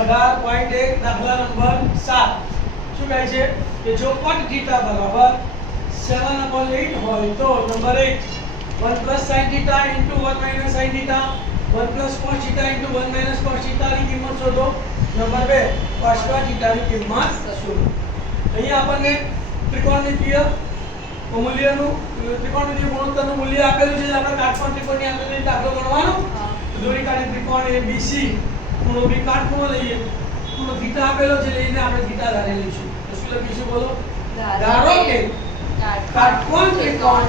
18.1 દાખલા નંબર 7 શું કહે છે કે જો cot θ બરાબર 7/8 હોય તો number 1 1 sin θ * 1 sin θ 1 cos θ * 1 cos θ ની કિંમત શોધો. નંબર 2 cos θ ની કિંમત શોધો. અહીંયા આપણને ત્રિકોણમિતિય મૂલ્યનું ત્રિકોણમિતિય ગુણોત્તરનું મૂલ્ય આપેલું છે. આપણે કાટકોણ ત્રિકોણની આકૃતિ દાખલો ગણવાનો. દોરી કાઢી ત્રિકોણ ABC ખૂણો B કાટખૂણો લઈએ. ખૂણો θ આપેલો છે લઈને આપણે θ ધારી લઈશું. તો શું લખીશું બોલો? ધારો કે કાટકોણ ત્રિકોણ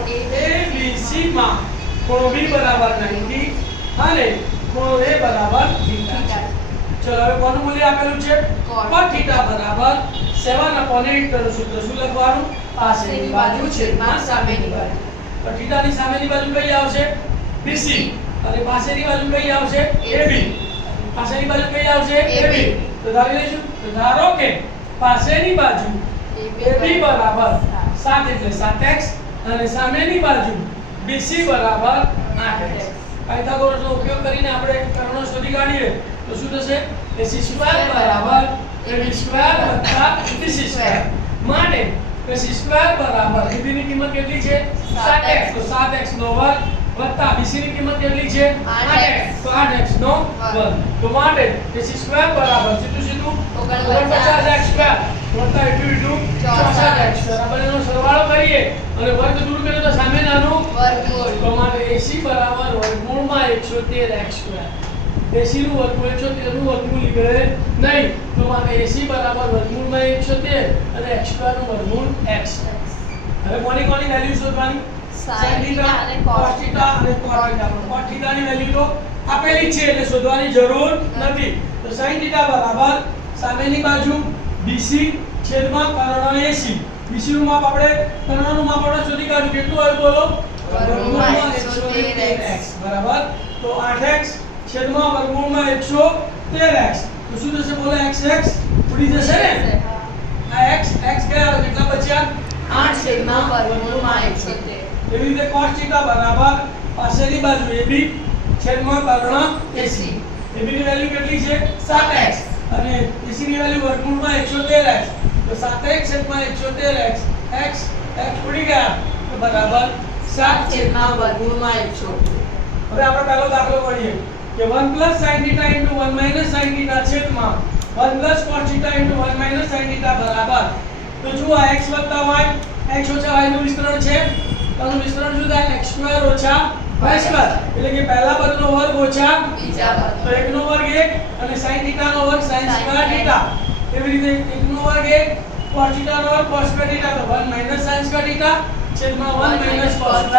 ABC માં ખૂણો B બરાબર 90 અને ખૂણો A બરાબર θ છે. ચલો હવે કોનું મૂલ્ય આપેલું છે? cot θ બરાબર 7/8 કરું સૂત્ર શું લખવાનું? પાસેની બાજુ છેદમાં સામેની બાજુ. તો θ ની સામેની બાજુ કઈ આવશે? BC અને પાસેની બાજુ કઈ આવશે? AB. પાસેની બાજુ કઈ આવશે? AB. તો ધારી લઈશું. તો ધારો કે પાસેની બાજુ AB બરાબર 7 એટલે 7x અને સામેની બાજુ BC બરાબર 8x. પાયથાગોરસનો ઉપયોગ કરીને આપણે કર્ણો શોધી કાઢીએ તો શું થશે? AC² બરાબર AB² BC² માટે AC² બરાબર AB ની કિંમત કેટલી છે? 7x. તો 7x નો વર્ગ વત્તા BC ની કિંમત કેટલી છે? 8x. તો 8x નો વર્ગ. તો માટે AC² બરાબર સીધું સીધું 49x² વત્તા * 64x બરાબર એનો સરવાળો કરીએ અને વર્ગ દૂર કરીએ તો સામેનાનું વર્ગમૂળ. તો માટે AC બરાબર વર્ગમૂળમાં 113x². AC નું વર્ગમૂળ 113 નું વર્ગમૂળ નીકળે નહીં. તો માટે AC બરાબર વર્ગમૂળમાં 113 અને x² નું વર્ગમૂળ x. હવે કોની વેલ્યુ શોધવાની? sin θ અને cos θ અને cot θ. cot θ ની વેલ્યુ તો આપેલી છે એટલે શોધવાની જરૂર નથી. તો sin θ બરાબર સામેની બાજુ BC છેદમાં કર્ણ AC. BC નું માપ આપણે કર્ણનું માપ આપણે શોધી કાઢ્યું. કેટલું આવ્યું બોલો? વર્ગમૂળમાં 113x બરાબર. તો 8x છેદમાં વર્ગમૂળમાં 113x. તો શું થશે બોલો? xx ઉડી જશે ને? આ x ગયા કેટલા બચ્યા? 8 છેદમાં વર્ગમૂળમાં 113. એવી રીતે cos θ બરાબર પાસેની બાજુ AB છેદમાં કર્ણ AC. AB ની વેલ્યુ કેટલી છે? 7x અને AC ની વેલ્યુ વર્ગમૂળમાં 113x. તો 7x છેદમાં 113x x ઉડી ગયા તો બરાબર 7 છેદમાં વર્ગમૂળમાં 113. હવે આપણે પહેલો દાખલો કરીએ કે 1 sin θ * 1 sin θ છેદમાં 1 cos θ * 1 sin θ બરાબર. તો જુઓ x + y x - y નું વિસ્તરણ છે. તો વિસ્તરણ શું થાય? x² - y² એટલે કે પહેલા પદનો વર્ગ ઓછા બીજા પદ. તો 1 નો વર્ગ 1 અને sin θ નો વર્ગ sin² θ. એવી રીતે 1 નો વર્ગ 1 cos θ નો વર્ગ cos² θ. તો 1 - sin² θ છેદમાં 1 - cos².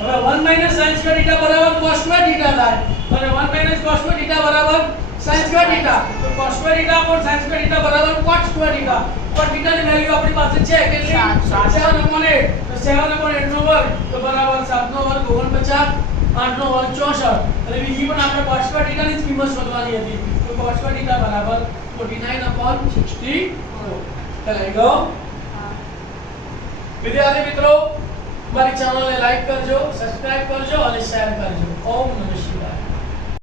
હવે 1 - sin² θ બરાબર cos² θ થાય અને 1 - cos² θ બરાબર sin² θ. તો cos² θ / sin² θ બરાબર cot² θ. cot θ ની વેલ્યુ આપણી પાસે છે કેટલી? 7/8. તો 7/8 નો વર્ગ તો બરાબર 7 નો વર્ગ 49 8 નો વર્ગ 64. અને બીજી પણ આપણે cos² θ ની કિંમત શોધવાની હતી. તો cos² θ બરાબર 49/64. ચલાઈ ગયો. વિદ્યાર્થી મિત્રો મારી ચેનલને લાઈક કરજો, સબસ્ક્રાઇબ કરજો અને શેર કરજો. ઓમ નમઃ શિવાય.